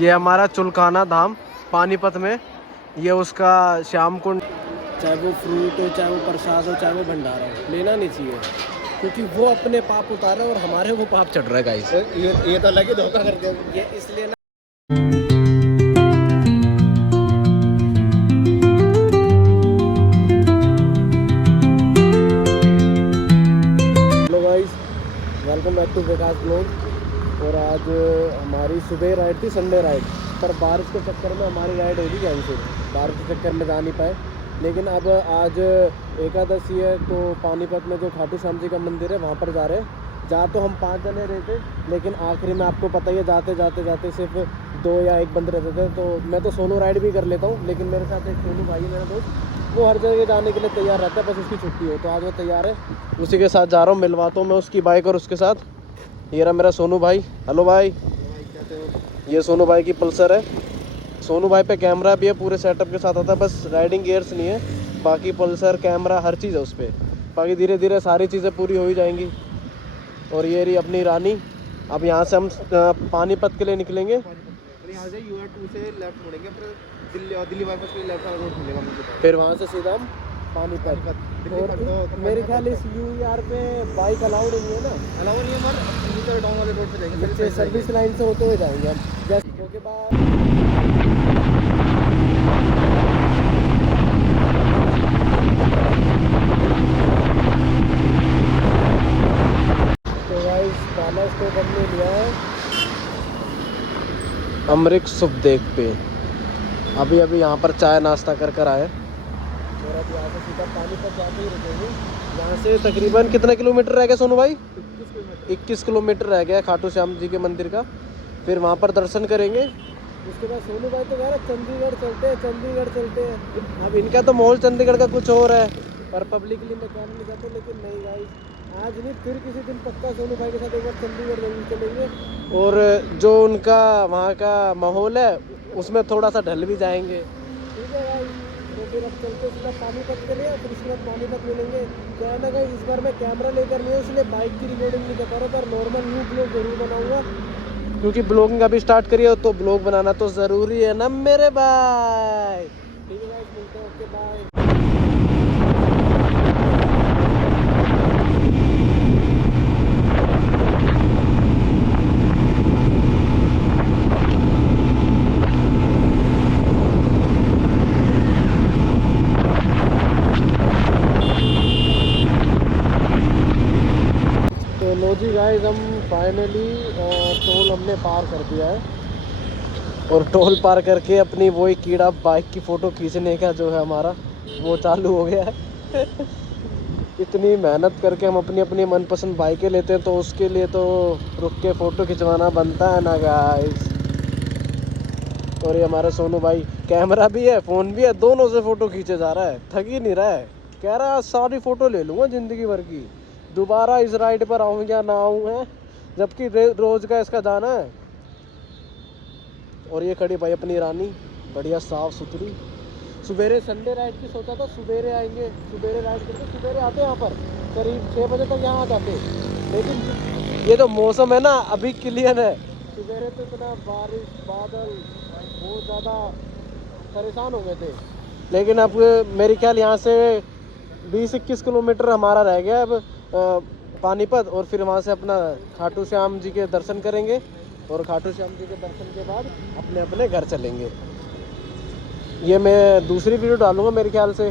ये हमारा चुलकाना धाम पानीपत में, ये उसका श्याम कुंड। चाहे वो फ्रूट हो, चाहे वो प्रसाद हो, चाहे वो भंडारा हो, लेना नहीं चाहिए क्योंकि वो अपने पाप उतारे और हमारे वो पाप चढ़ रहा है गाइस। ये तो लगे धोखा कर दिया ये इसलिए ना। Hello guys, welcome back to Vikas blog. और आज हमारी सुबह राइड थी, संडे राइड, पर बारिश के चक्कर में हमारी राइड हो गई कैंसिल। बारिश के चक्कर में जा नहीं पाए, लेकिन अब आज एकादशी है तो पानीपत में जो खाटू श्याम जी का मंदिर है वहाँ पर जा रहे हैं। जा तो हम 5 जने रहे थे, लेकिन आखिरी में आपको पता ही है जाते जाते सिर्फ 2 या 1 बंदे रहते थे। तो मैं तो सोलो राइड भी कर लेता हूँ, लेकिन मेरे साथ एक सोनू भाई है मेरा दोस्त, वो हर जगह जाने के लिए तैयार रहता है, बस उसकी छुट्टी हो। तो आज वो तैयार है, उसी के साथ जा रहा हूँ। मिलवाता हूँ मैं उसकी बाइक और उसके साथ। ये रहा मेरा सोनू भाई। हेलो भाई। ये सोनू भाई की पल्सर है। सोनू भाई पे कैमरा भी है, पूरे सेटअप के साथ आता है, बस राइडिंग गियर्स नहीं है। बाकी पल्सर, कैमरा, हर चीज़ है उस पर। बाकी धीरे धीरे सारी चीज़ें पूरी हो ही जाएंगी। और ये रही अपनी रानी। अब यहाँ से हम पानीपत के लिए निकलेंगे। यहाँ से UR2 से लेफ्ट मुड़ेंगे, फिर दिल्ली बाईपास के लेफ्ट वाला रोड मिलेगा मुझे। फिर वहाँ से सीधा हम पानीपत। और मेरे ख्याल इस UR पे बाइक अलाउड नहीं है ना? अलाउ नहीं है, मगर डाउन वाले रोड पे जाएंगे, सर्विस लाइन से होते हुए जाएंगे हम। जैसे के बाद तो गाइस पहला स्टॉप हमने लिया है अमृत सुखदेव पे। अभी यहाँ पर चाय नाश्ता कर आए, और अब यहाँ से सीधा पानीपत जाके ही रुकेंगे। यहाँ से तकरीबन कितना किलोमीटर रह गया सोनू भाई? 21 किलोमीटर रह गया खाटू श्याम जी के मंदिर का। फिर वहाँ पर दर्शन करेंगे। उसके बाद सोनू भाई तो कह रहे चंडीगढ़ चलते हैं। अब इनका तो माहौल चंडीगढ़ का कुछ और है, पर पब्लिकली मैं कहना नहीं चाहता, लेकिन नहीं गाइस, आज नहीं फिर किसी दिन पक्का सोनू भाई के साथ एक बार चंडीगढ़ जरूर चलेंगे। और जो उनका वहाँ का माहौल है उसमें थोड़ा सा ढल भी जाएंगे। ठीक है भाई, तो फिर अब चलते सीधा पानीपत के लिए, फिर उसके बाद पानीपत मिलेंगे। क्या है ना भाई, इस बार मैं कैमरा लेकर नहीं है, इसलिए बाइक की रिकॉर्डिंग नहीं कर पा रहा, पर नॉर्मल न्यू ब्लॉग जरूर बनाऊंगा, क्योंकि ब्लॉगिंग अभी स्टार्ट करिए तो ब्लॉग बनाना तो ज़रूरी है ना मेरे भाई। ठीक है भाई, मिलते हैं, ओके बाय। तो लो जी गाइस, हम फाइनली टोल हमने पार कर दिया है, और टोल पार करके अपनी वही कीड़ा बाइक की फ़ोटो खींचने का जो है हमारा वो चालू हो गया है। इतनी मेहनत करके हम अपनी मनपसंद बाइकें लेते हैं, तो उसके लिए तो रुक के फ़ोटो खिंचवाना बनता है ना गाइस। और ये हमारा सोनू भाई, कैमरा भी है, फ़ोन भी है, दोनों से फ़ोटो खींचे जा रहा है, थक ही नहीं रहा है। कह रहा है सारी फ़ोटो ले लूँगा ज़िंदगी भर की, दोबारा इस राइड पर आऊँ या ना आऊँ है, जबकि रोज़ का इसका जाना है। और ये खड़ी भाई अपनी रानी, बढ़िया साफ़ सुथरी। सवेरे संडे राइड की सोचा था, सवेरे आएंगे, सवेरे राइड करके सवेरे आते यहाँ पर, करीब 6 बजे तक यहाँ आ जाते, लेकिन ये तो मौसम है ना अभी क्लियर है। सवेरे तो इतना बारिश, बादल, बहुत ज़्यादा परेशान हो गए थे। लेकिन अब मेरे ख्याल यहाँ से 20-21 किलोमीटर हमारा रह गया अब पानीपत, और फिर वहाँ से अपना खाटू श्याम जी के दर्शन करेंगे, और खाटू श्याम जी के दर्शन के बाद अपने घर चलेंगे। ये मैं दूसरी वीडियो डालूंगा मेरे ख्याल से।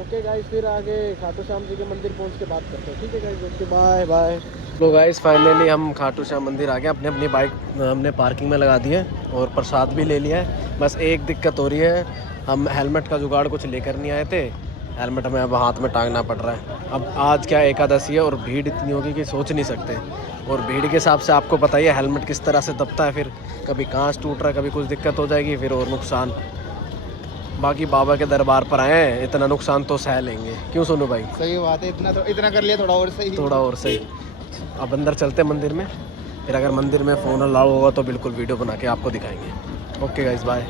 ओके गाइस, फिर आगे खाटू श्याम जी के मंदिर पहुंच के बात करते हैं। ठीक है गाइस, ओके बाय बाय। तो गाइस फाइनली हम खाटू श्याम मंदिर आ गए। अपनी बाइक हमने पार्किंग में लगा दी है, और प्रसाद भी ले लिया है। बस एक दिक्कत हो रही है, हम हेलमेट का जुगाड़ कुछ लेकर नहीं आए थे, हेलमेट हमें अब हाथ में टांगना पड़ रहा है। अब आज क्या एकादशी है, और भीड़ इतनी होगी कि सोच नहीं सकते, और भीड़ के हिसाब से आपको पता ही है हेलमेट किस तरह से दबता है, फिर कभी कांच टूट रहा है, कभी कुछ दिक्कत हो जाएगी, फिर और नुकसान। बाकी बाबा के दरबार पर आए हैं, इतना नुकसान तो सह लेंगे, क्यों सोनू भाई? सही बात है, इतना कर लिया, थोड़ा और सही। अब अंदर चलते हैं मंदिर में, फिर अगर मंदिर में फ़ोन अलाउ होगा तो बिल्कुल वीडियो बना के आपको दिखाएंगे। Okay guys bye.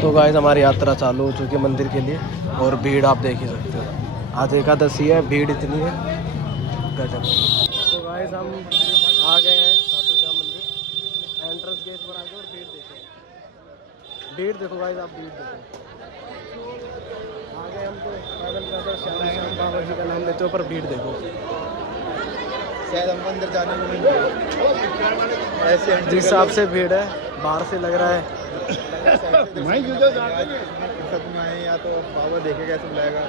तो गाइस हमारी यात्रा चालू हो चुकी है मंदिर के लिए, और भीड़ आप देख ही सकते हो, आज एकादशी है, भीड़ इतनी है गजब। तो गाइस हम आ गए हैं खाटू श्याम मंदिर, एंट्रेंस गेट पर आ गए और भीड़ देखो। भीड़ देखो गाइस, आप भीड़ देखो। आगे हम तो पैदल पैदल श्याम बाबा जी का नाम लेते हो, पर भीड़ देखो। शायद हम अंदर जाने में नहीं ऐसे जिस हिसाब से भीड़ है, बाहर से लग रहा है। या तो बाबा देखे कैसे बुलाएगा,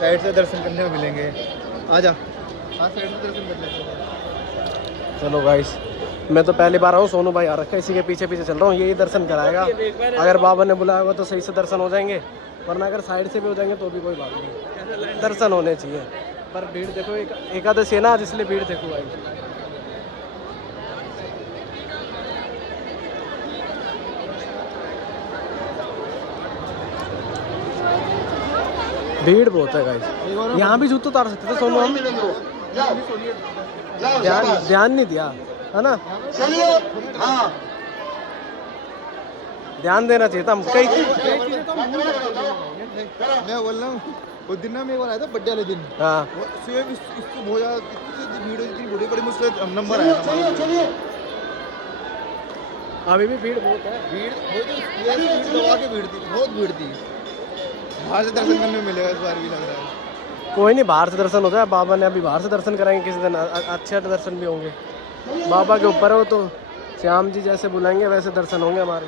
साइड से दर्शन करने में मिलेंगे। आजा, हाँ साइड से दर्शन कर लेते। चलो गाइस, मैं तो पहली बार आऊँ, सोनू भाई आ रखा है, इसी के पीछे पीछे चल रहा हूँ, यही दर्शन कराएगा। अगर बाबा ने बुलाया होगा तो सही से दर्शन हो जाएंगे, वरना अगर साइड से भी हो जाएंगे तो भी कोई बात नहीं, दर्शन होने चाहिए। पर भीड़ देखो, एकादशी है ना आज, इसलिए भीड़ देखो भाई। भीड़ बहुत है गाइस। यहाँ भी जूते उतार सकते थे सोनू, हम ध्यान नहीं दिया है ना। ध्यान देना चाहिए था, हम कई चीजें तो मैं बोल रहा हूँ, उस दिन ना मैं आया था बर्थडे वाले दिन। हाँ, इसको बहुत ज़्यादा भीड़, इतनी बड़ी बड़ी मुझसे नंबर आया था। अभी भी भीड़ बहुत है। भीड़ दबा के भीड़ थी, बहुत भीड़ थी। बाहर से दर्शन करने में मिलेगा इस बार भी लग रहा है। कोई नहीं, बाहर से दर्शन होता है, बाबा ने अभी बाहर से दर्शन कराएंगे किसी दिन, अच्छे दर्शन भी होंगे। बाबा के ऊपर हो तो श्याम जी जैसे बुलाएंगे वैसे दर्शन होंगे हमारे।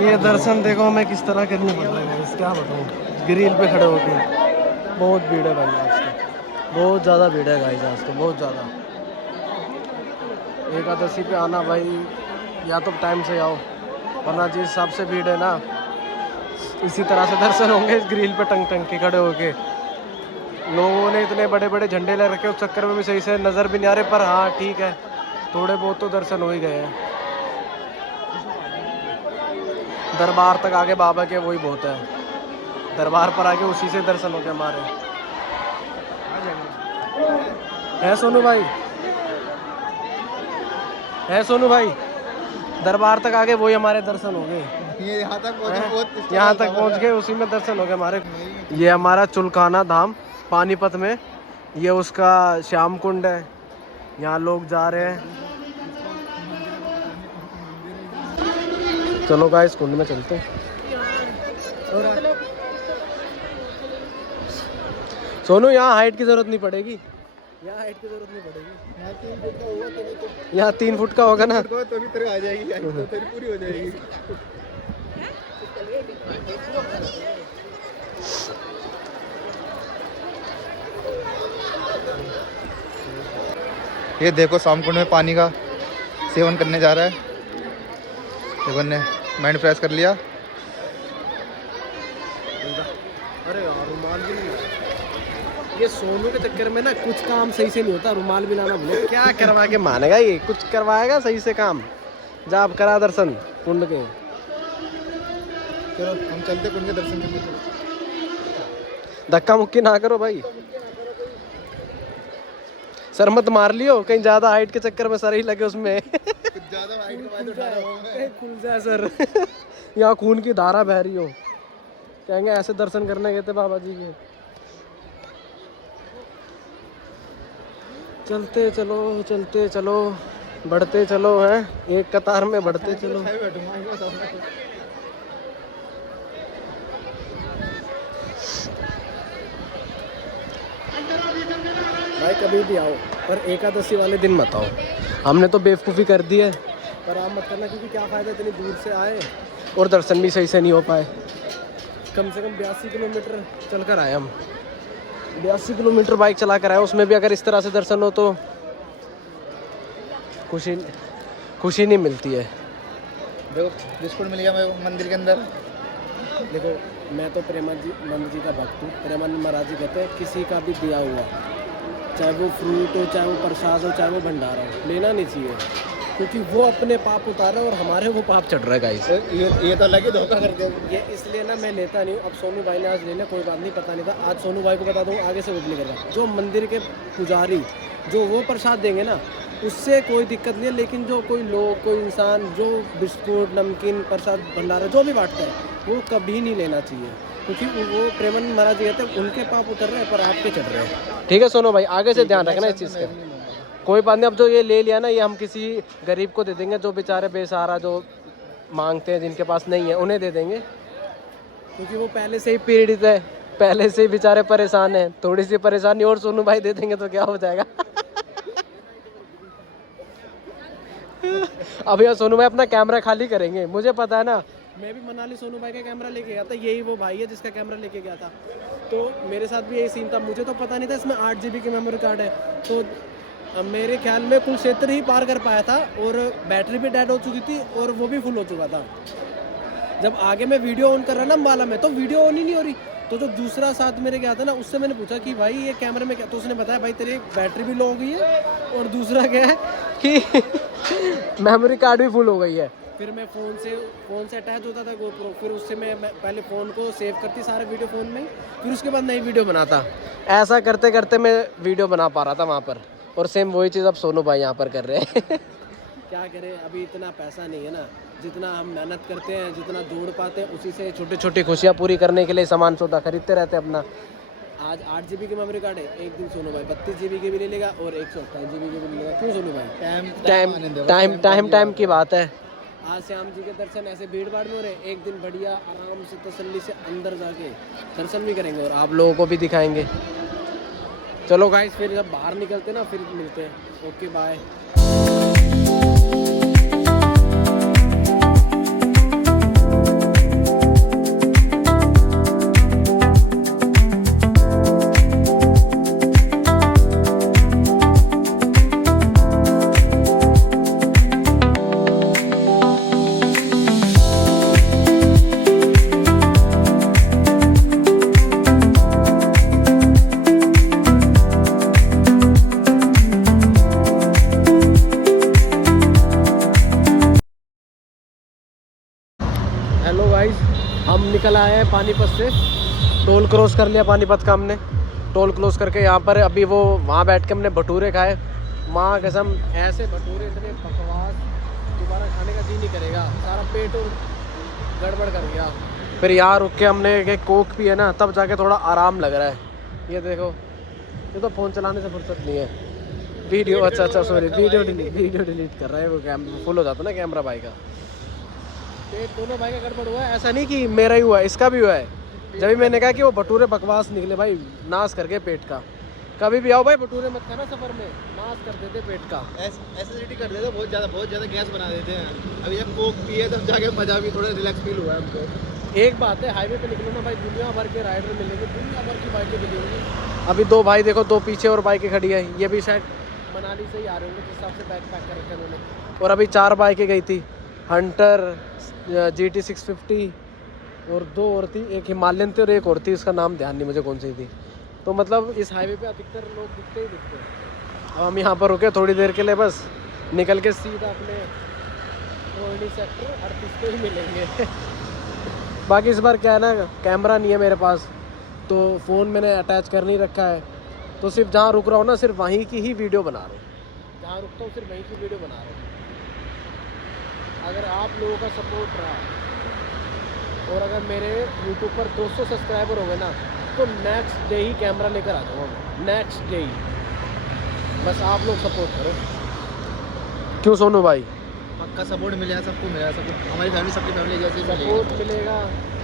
ये दर्शन देखो हमें किस तरह करने पड़ रहा है, क्या बताऊँ, ग्रिल पे खड़े होके। बहुत भीड़ है भाई आज तो, बहुत ज़्यादा भीड़ है गाइस आज तो, बहुत ज़्यादा। एकादशी पे आना भाई, या तो टाइम से आओ, वरना जिस हिसाब से भीड़ है ना, इसी तरह से दर्शन होंगे इस ग्रिल पे टंग टंग के खड़े होके। लोगों ने इतने बड़े बड़े झंडे ले रखे, उस चक्कर में भी सही से नज़र भी नहीं आ रहे, पर हाँ ठीक है, थोड़े बहुत तो दर्शन हो ही गए हैं। दरबार तक आगे बाबा के वही बहुत है, दरबार पर आके उसी से दर्शन हो गए हमारे। है सोनू भाई, है सोनू भाई, दरबार तक आगे वही हमारे दर्शन हो गए। ये यहाँ तक पहुँचे, यहाँ तक पहुँच गए, उसी में दर्शन हो गए हमारे। ये हमारा चुलकाना धाम पानीपत में, ये उसका श्याम कुंड है, यहाँ लोग जा रहे हैं। चलो गाइस, कुंड में चलते हैं। सोनू, यहाँ हाइट की जरूरत नहीं पड़ेगी, यहाँ हाइट की जरूरत नहीं पड़ेगी। यहाँ 3 फुट का होगा ना, तो भी तेरे आ जाएगी, तो तेरी पूरी हो जाएगी। ये देखो सामकुंड में पानी का सेवन करने जा रहा है। देखो ने माइंड फ्रेश कर लिया। अरे यार, रुमाल भी नहीं, ये सोनू के चक्कर में ना कुछ काम सही से नहीं होता, रुमाल भी लाना भूलो। क्या करवा के मानेगा ये, कुछ करवाएगा सही से काम। जा आप करा दर्शन कुंड के। चलो हम चलते कुंड के दर्शन करने। धक्का मुक्की ना करो भाई, सर मत मार लियो, कहीं ज्यादा हाइट के चक्कर में सर ही लगे उसमें। ज्यादा हाइट के बाद खुल जाए सर। यहाँ खून की धारा बह रही हो, कहेंगे ऐसे दर्शन करने गए थे बाबा जी के। चलते चलो, चलते चलो, बढ़ते चलो, हैं एक कतार में बढ़ते चलो। भाई कभी भी आओ, पर एकादशी वाले दिन मत आओ। हमने तो बेवकूफ़ी कर दी है, पर आप मत करना, क्योंकि क्या फ़ायदा, इतनी दूर से आए और दर्शन भी सही से नहीं हो पाए। कम से कम 82 किलोमीटर चल कर आए हम। 82 किलोमीटर बाइक चला कर आए, उसमें भी अगर इस तरह से दर्शन हो तो खुशी नहीं मिलती है। देखो बिस्कुट मिल गया मेरे को मंदिर के अंदर। देखो मैं तो प्रेमानंद जी का भक्त हूँ। प्रेमानंद महाराज जी कहते हैं किसी का भी दिया हुआ, चाहे वो फ्रूट हो, चाहे वो प्रसाद हो, चाहे वो भंडारा हो, लेना नहीं चाहिए, क्योंकि वो अपने पाप उतार रहे हैं और हमारे वो पाप चढ़ रहा है गाइस। ये तो लगे धोखा करते हैं ये इसलिए ना मैं लेता नहीं हूँ। अब सोनू भाई ने आज ले लिया, कोई बात नहीं, पता नहीं था। आज सोनू भाई को बता दूँ, आगे से वो नहीं करेगा। जो मंदिर के पुजारी जो वो प्रसाद देंगे ना, उससे कोई दिक्कत नहीं है, लेकिन जो कोई लोग, कोई इंसान जो बिस्कुट, नमकीन, प्रसाद, भंडारा जो भी बांटता है, वो कभी नहीं लेना चाहिए, क्योंकि वो प्रेमानंद महाराज जी कहते हैं उनके पाप उतर रहे हैं पर आपके चढ़ रहे हैं। ठीक है सोनू भाई, आगे से ध्यान रखना इस चीज़ का। कोई बात नहीं, अब जो ये ले लिया ना, ये हम किसी गरीब को दे देंगे, जो बेचारे बेसहारा जो मांगते हैं, जिनके पास नहीं है, उन्हें दे देंगे, क्योंकि वो पहले से ही पीड़ित है, पहले से ही बेचारे परेशान हैं। थोड़ी सी परेशानी और सोनू भाई दे देंगे तो क्या हो जाएगा। अब यार सोनू भाई अपना कैमरा खाली करेंगे, मुझे पता है ना। मैं भी मनाली सोनू भाई का कैमरा लेके गया था, यही वो भाई है जिसका कैमरा लेके गया था, तो मेरे साथ भी यही सीन था। मुझे तो पता नहीं था इसमें 8 GB की मेमोरी कार्ड है, तो मेरे ख्याल में कुल क्षेत्र ही पार कर पाया था और बैटरी भी डेड हो चुकी थी और वो भी फुल हो चुका था। जब आगे मैं वीडियो ऑन कर रहा ना अम्बाला में, तो वीडियो ऑन ही नहीं हो रही। तो जो दूसरा साथ मेरे गया था ना, उससे मैंने पूछा कि भाई ये कैमरे में क्या, तो उसने बताया भाई तेरी बैटरी भी लो हो गई है और दूसरा क्या है कि मेमोरी कार्ड भी फुल हो गई है। फिर मैं फ़ोन से अटैच होता था GoPro, फिर उससे मैं पहले फ़ोन को सेव करती सारे वीडियो फ़ोन में, फिर उसके बाद नई वीडियो बनाता। ऐसा करते करते मैं वीडियो बना पा रहा था वहाँ पर, और सेम वही चीज़ अब सोनू भाई यहाँ पर कर रहे हैं। क्या करें, अभी इतना पैसा नहीं है ना, जितना हम मेहनत करते हैं, जितना जोड़ पाते हैं, उसी से छोटी छोटी खुशियाँ पूरी करने के लिए सामान सौदा खरीदते रहते हैं अपना। आज 8 GB की मेमोरी कार्ड है, एक दिन सोनू भाई 32 GB की भी ले लेगा और 128 GB की भी ले लेगा। क्यों सोनू भाई, टाइम की बात है। आज श्याम जी के दर्शन ऐसे भीड़ भाड़ में हो रहे, एक दिन बढ़िया आराम से तसल्ली से अंदर जाके दर्शन भी करेंगे और आप लोगों को भी दिखाएंगे। चलो गाइस, फिर जब बाहर निकलते ना फिर मिलते हैं। Okay bye. हेलो गाइस, हम निकल आए हैं पानीपत से। टोल क्रॉस कर लिया पानीपत का हमने। टोल क्रॉस करके यहाँ पर अभी वो वहाँ बैठ के हमने भटूरे खाए। माँ कसम, ऐसे भटूरे इतने बकवास, दोबारा खाने का जी नहीं करेगा, सारा पेट गड़बड़ कर गया। फिर यहाँ रुक के हमने एक कोक पिए ना, तब जाके थोड़ा आराम लग रहा है। ये देखो, ये तो फ़ोन चलाने से फुर्सत नहीं है। वीडियो अच्छा सॉरी, वीडियो डिलीट कर रहा है वो, कैमरा फुल हो जाता ना कैमरा भाई का। पेट दोनों भाई का गड़बड़ हुआ है, ऐसा नहीं कि मेरा ही हुआ है, इसका भी हुआ है। जब भी मैंने कहा कि वो भटूरे बकवास निकले भाई, नाश करके पेट का। कभी भी आओ भाई, भटूरे मत खाना सफ़र में, नाश कर देते पेट का, एसिडिटी कर देते, बहुत ज़्यादा गैस बना देते हैं। अभी जब कोक पिए तब जाके मज़ा भी, थोड़ा रिलैक्स फील हुआ है हमको। एक बात है, हाईवे पे निकलो ना भाई, दुनिया भर के राइडर मिलेंगे, दुनिया भर की बाइकें मिलेंगी। अभी दो भाई देखो, दो पीछे और बाइकें खड़ी है, ये भी शायद मनाली से ही आ रहे होंगे जिस हिसाब से बैग पैक कर रखे हैं उन्होंने। और अभी 4 बाइकें गई थी, हंटर, GT 650 और 2 और थी, एक हिमालयन थी और एक और थी, उसका नाम ध्यान नहीं मुझे कौन सी थी। तो मतलब इस हाईवे पे अधिकतर लोग दिखते ही दिखते हैं। अब हम यहाँ पर रुके थोड़ी देर के लिए, बस निकल के सीधा अपने रोहिणी सेक्टर 38 पे ही मिलेंगे। बाकी इस बार क्या है ना, कैमरा नहीं है मेरे पास, तो फ़ोन मैंने अटैच कर नहीं रखा है, तो सिर्फ जहाँ रुक रहा हूँ ना, सिर्फ वहीं की ही वीडियो बना रहा हूँ। जहाँ रुकता हूँ सिर्फ वहीं की वीडियो बना रहा हूँ। अगर आप लोगों का सपोर्ट रहा और अगर मेरे YouTube पर 200 सब्सक्राइबर हो गए ना, तो नेक्स्ट डे ही कैमरा लेकर आ जाऊँगा, नेक्स्ट डे ही। बस आप लोग सपोर्ट करो। क्यों सोनू भाई? पक्का सपोर्ट मिलेगा, सबको मिलेगा, सबको, हमारी फैमिली, सबकी फैमिली जैसे सपोर्ट मिलेगा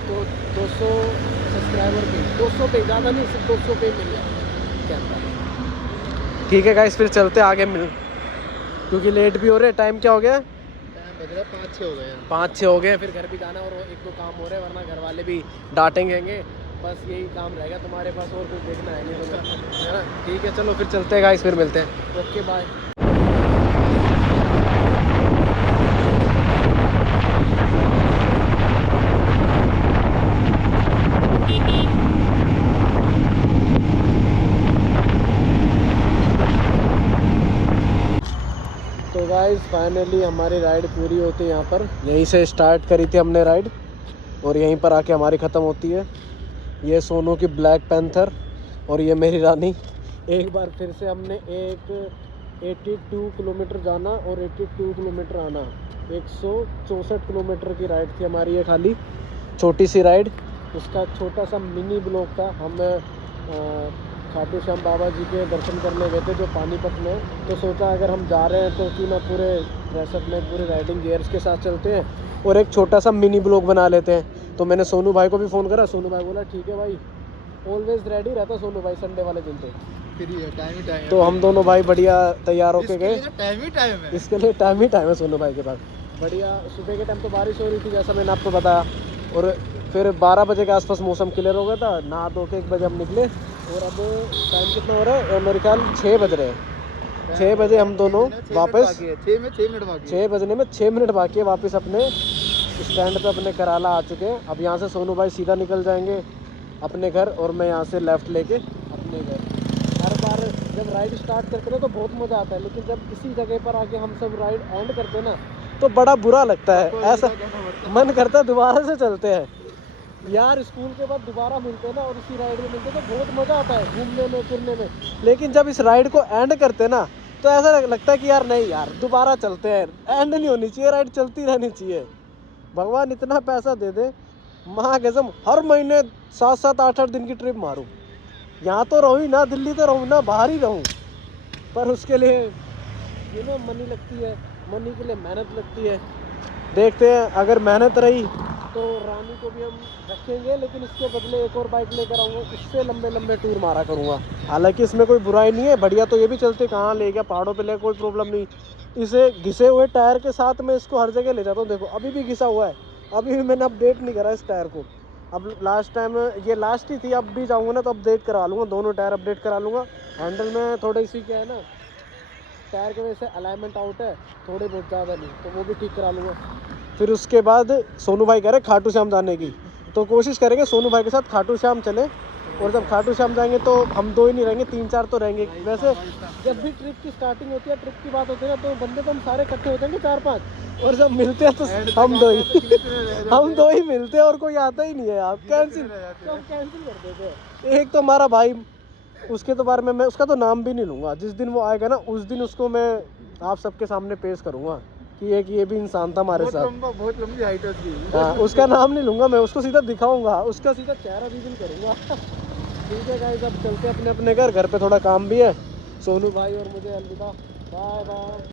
तो 200 सब्सक्राइबर पे, 200 पे, ज़्यादा नहीं, सिर्फ 200 पे मिल जाएगा कैमरा। ठीक है गाइस, फिर चलते आगे मिल, क्योंकि लेट भी हो रहे। टाइम क्या हो गया? टाइम बज रहा 5-6 हो गए हैं। 5-6 हो गए, फिर घर भी जाना और 1-2 काम हो रहे हैं, वरना घर वाले भी डांटेंगे। बस यही काम रहेगा तुम्हारे पास, और कुछ देखना है नहीं तुम्हें, है ना? ठीक है, चलो फिर चलते हैं गाइस, फिर मिलते हैं। Okay bye. तो गाइस फाइनली हमारी राइड पूरी होती है यहाँ पर। यहीं से स्टार्ट करी थी हमने राइड और यहीं पर आके हमारी ख़त्म होती है। ये सोनू की ब्लैक पैंथर और ये मेरी रानी। एक बार फिर से हमने एक 82 किलोमीटर जाना और 82 किलोमीटर आना, 164 किलोमीटर की राइड थी हमारी ये, खाली छोटी सी राइड। उसका छोटा सा मिनी ब्लॉग था। हम खाटू श्याम बाबा जी के दर्शन करने गए थे जो पानीपत में, तो सोचा अगर हम जा रहे हैं तो क्यों ना पूरे ड्रेसअप में पूरे राइडिंग गियर्स के साथ चलते हैं और एक छोटा सा मिनी ब्लॉग बना लेते हैं। तो मैंने सोनू भाई को भी फ़ोन करा, सोनू भाई बोला ठीक है भाई, ऑलवेज रेडी रहता सोनू भाई संडे वाले दिन तो। फ्री है, टाइम ही टाइम है। तो हम दोनों भाई बढ़िया तैयार होके गए। टाइम ही टाइम है। इसके लिए टाइम ही टाइम है सोनू भाई के पास। बढ़िया सुबह के टाइम तो बारिश हो रही थी जैसा मैंने आपको बताया, और फिर 12 बजे के आसपास मौसम क्लियर हो गया था। नहा धो के 1 बजे हम निकले और अब टाइम कितना हो रहा है, मेरे ख्याल 6 बज रहे हैं। 6 बजे हम दोनों वापस, 6 बजने में 6 मिनट बाकी है, वापस अपने स्टैंड पे अपने कराला आ चुके हैं। अब यहाँ से सोनू भाई सीधा निकल जाएंगे अपने घर और मैं यहाँ से लेफ़्ट लेके अपने घर। हर बार जब राइड स्टार्ट करते हैं तो बहुत मज़ा आता है, लेकिन जब इसी जगह पर आके हम सब राइड एंड करते हैं ना तो बड़ा बुरा लगता है। ऐसा मन करता है दोबारा से चलते हैं यार, स्कूल के बाद दोबारा मिलते हैं ना और इसी राइड में मिलते हैं तो बहुत मज़ा आता है घूमने में फिरने में। लेकिन जब इस राइड को एंड करते हैं ना तो ऐसा लगता है कि यार नहीं यार दोबारा चलते हैं, एंड नहीं होनी चाहिए, राइड चलती रहनी चाहिए। भगवान इतना पैसा दे दे, माँ कसम हर महीने 7-7 8-8 दिन की ट्रिप मारूं। यहाँ तो रहूँ ही ना, दिल्ली तो रहूँ ना, बाहर ही रहूँ, पर उसके लिए मनी लगती है, मनी के लिए मेहनत लगती है। देखते हैं अगर मेहनत रही तो रानी को भी हम रखेंगे, लेकिन इसके बदले एक और बाइक लेकर आऊँगा, इससे लंबे लंबे टूर मारा करूँगा। हालांकि इसमें कोई बुराई नहीं है, बढ़िया तो ये भी चलते, कहाँ ले गया पहाड़ों पे ले, कोई प्रॉब्लम नहीं। इसे घिसे हुए टायर के साथ मैं इसको हर जगह ले जाता हूँ। देखो अभी भी घिसा हुआ है, अभी भी मैंने अपडेट नहीं करा इस टायर को। अब लास्ट टाइम ये लास्ट ही थी, अब भी जाऊँगा ना तो अपडेट करा लूँगा, दोनों टायर अपडेट करा लूँगा। हैंडल में थोड़ी सी क्या है ना, टायर की वजह से अलाइनमेंट आउट है, थोड़े बहुत ज़्यादा नहीं, तो वो भी ठीक करा लूँगा। फिर उसके बाद सोनू भाई कह रहे खाटू श्याम जाने की, तो कोशिश करेंगे सोनू भाई के साथ खाटू श्याम चले। और जब खाटू श्याम जाएंगे तो हम 2 ही नहीं रहेंगे, 3-4 तो रहेंगे। वैसे जब भी ट्रिप की स्टार्टिंग होती है, ट्रिप की बात होती है ना, तो बंदे तो हम सारे इकट्ठे होते हैं 4-5, और जब मिलते हैं तो हम 2 ही मिलते हैं और कोई आता ही नहीं है। आप कैंसिल, तो हम कैंसिल कर देते हैं। एक तो हमारा भाई, उसके तो बारे में मैं उसका तो नाम भी नहीं लूँगा, जिस दिन वो आएगा ना उस दिन उसको मैं आप सबके सामने पेश करूँगा कि ये भी इंसान था हमारे साथ। बहुत लंबी हाइट है उसकी। हाँ, उसका नाम नहीं लूँगा मैं, उसको सीधा दिखाऊंगा, उसका सीधा चेहरा रिवील करूँगा। ठीक है गाइस, अब चलते हैं अपने अपने घर पे थोड़ा काम भी है। सोनू भाई और मुझे अलविदा, बाय बाय।